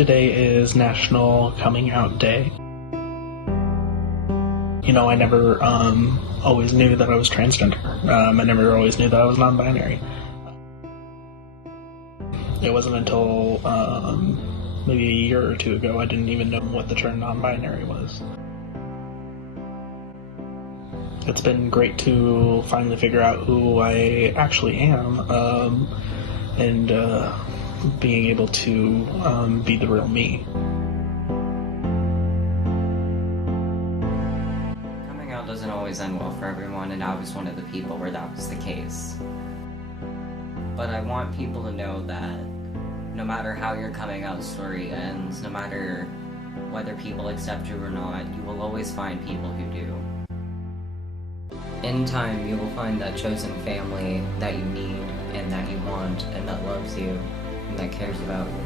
Today is National Coming Out Day. You know, I never always knew that I was transgender. I never always knew that I was non-binary. It wasn't until maybe a year or two ago I didn't even know what the term non-binary was. It's been great to finally figure out who I actually am, and being able to be the real me. Coming out doesn't always end well for everyone, and I was one of the people where that was the case. But I want people to know that no matter how your coming out story ends, no matter whether people accept you or not, you will always find people who do. In time, you will find that chosen family that you need and that you want and that loves you and that cares about you.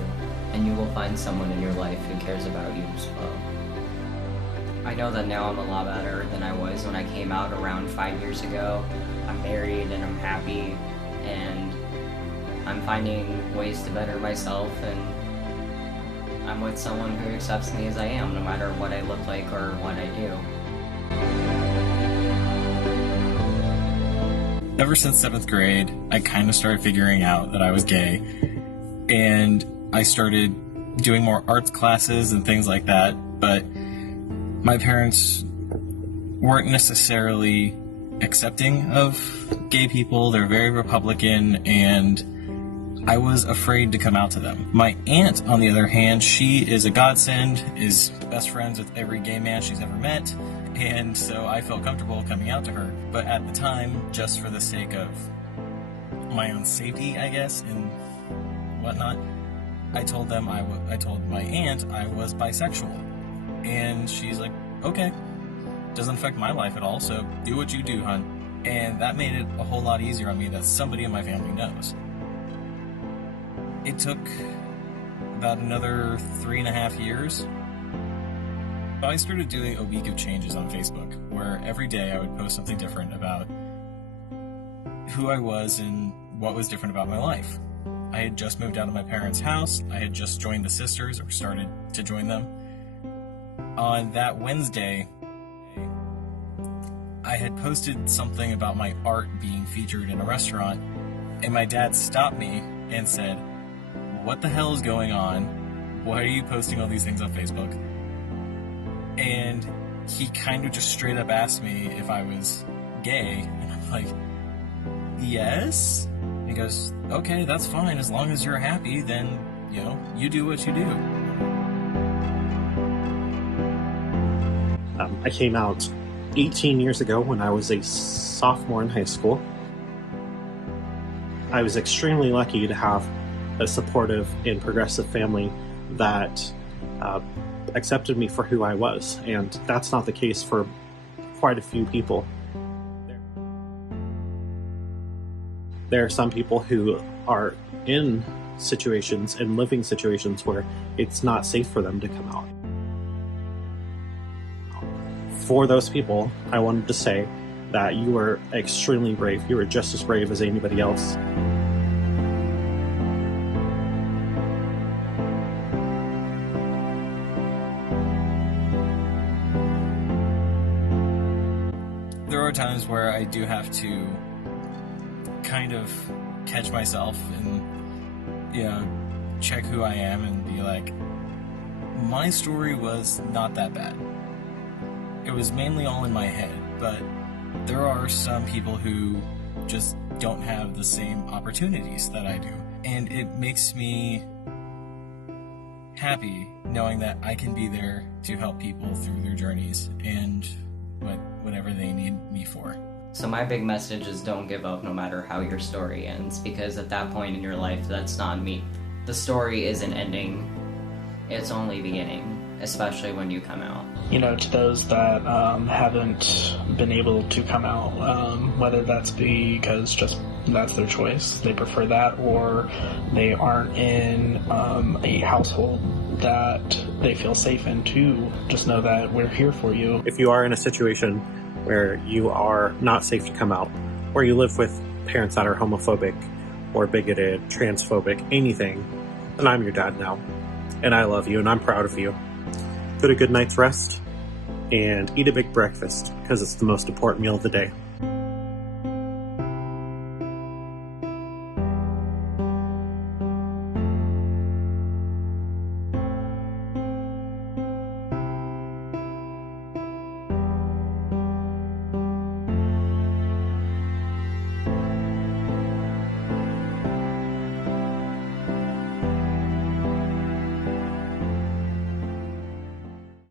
And you will find someone in your life who cares about you as well. I know that now I'm a lot better than I was when I came out around 5 years ago. I'm married and I'm happy and I'm finding ways to better myself, and I'm with someone who accepts me as I am, no matter what I look like or what I do. Ever since 7th grade, I kind of started figuring out that I was gay, and I started doing more arts classes and things like that, but my parents weren't necessarily accepting of gay people. They're very Republican, and I was afraid to come out to them. My aunt, on the other hand, she is a godsend, is best friends with every gay man she's ever met, and so I felt comfortable coming out to her. But at the time, just for the sake of my own safety, I guess, and whatnot, I told my aunt I was bisexual. And she's like, okay, doesn't affect my life at all, so do what you do, hon. And that made it a whole lot easier on me that somebody in my family knows. It took about another 3.5 years. I started doing a week of changes on Facebook, where every day I would post something different about who I was and what was different about my life. I had just moved out of my parents' house. I had just joined the sisters, or started to join them. On that Wednesday, I had posted something about my art being featured in a restaurant, and my dad stopped me and said, "What the hell is going on? Why are you posting all these things on Facebook?" And he kind of just straight up asked me if I was gay, and I'm like, yes? And he goes, okay, that's fine, as long as you're happy, then, you do what you do. I came out 18 years ago when I was a sophomore in high school. I was extremely lucky to have a supportive and progressive family that accepted me for who I was, and that's not the case for quite a few people. There are some people who are in situations and living situations where it's not safe for them to come out. For those people, I wanted to say that you were extremely brave. You were just as brave as anybody else. There are times where I do have to kind of catch myself and, check who I am and be like, my story was not that bad. It was mainly all in my head, but there are some people who just don't have the same opportunities that I do. And it makes me happy knowing that I can be there to help people through their journeys and whatever they need me for. So my big message is don't give up no matter how your story ends, because at that point in your life, that's not me. The story isn't ending, it's only beginning, especially when you come out. To those that haven't been able to come out, whether that's because just that's their choice, they prefer that, or they aren't in a household that they feel safe in, to just know that we're here for you. If you are in a situation where you are not safe to come out, or you live with parents that are homophobic or bigoted, transphobic, anything, then I'm your dad now. and I love you, and I'm proud of you. Get a good night's rest, and eat a big breakfast, because it's the most important meal of the day.